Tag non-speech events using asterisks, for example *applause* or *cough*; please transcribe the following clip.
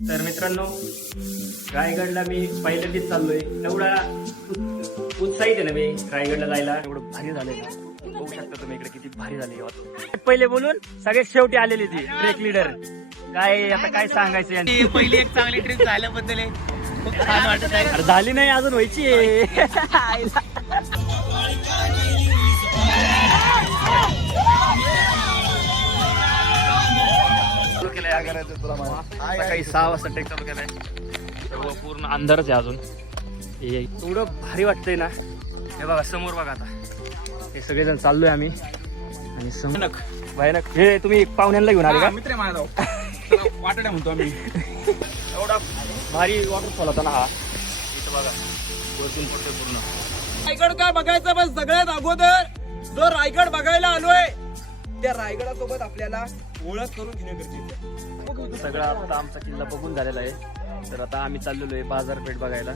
तर मित्रांनो रायगडला मी पहिल्यांदाच चाललोय. एवढा उत- उत्साहित आहे ना मी रायगडला जायला. एवढं भारी झालंय बघू शकता तुम्ही इकडे किती भारी झाले पहिले बोलून सगळ्यात शेवटी आलेली ती ट्रेक लीडर काय आता काय सांगायचं यांचं? पहिली एक चांगली ट्रिप झाल्याबद्दल खूप छान वाटत आहे. अरे झाली नाही अजून व्हायची *laughs* सकाळी सहा वाजता ट्रेक चालू केलाय सर्व पूर्ण अंधारच आहे अजून. हे एवढं भारी वाटतंय ना. हे बघा समोर बघा आता. हे सगळेजण चाललोय आम्ही. आणि समोर भयानक. हे तुम्ही पाहुण्यांना घेऊन आले का? मित्र माझा. वाटण्या म्हणतो आम्ही. एवढा भारी वॉटरफॉल होता ना हा. इथं बघा. वरतून पडतोय पूर्ण. रायगड काय बघायचं पण सगळ्यात अगोदर जो रायगड बघायला आलोय त्या रायगडासोबत आपल्याला ओळख करून घेणे गरजेचं सगळा आता आमचा किल्ला बघून झालेला आहे. तर आता आम्ही चाललेलो आहे बाजारपेठ बघायला.